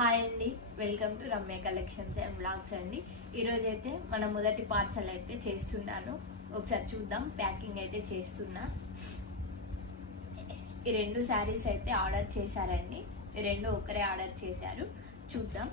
Hi అండి, welcome to Ramya collections and blogs అండి. ఈరోజైతే మన మొదటి పార్సల్ అయితే చేస్తున్నాను. ఒకసారి చూద్దాం. ప్యాకింగ్ అయితే చేస్తున్నా. ఈ రెండు శారీస్ అయితే ఆర్డర్ చేశారండి. ఈ రెండు ఒకరే ఆర్డర్ చేశారు. చూద్దాం.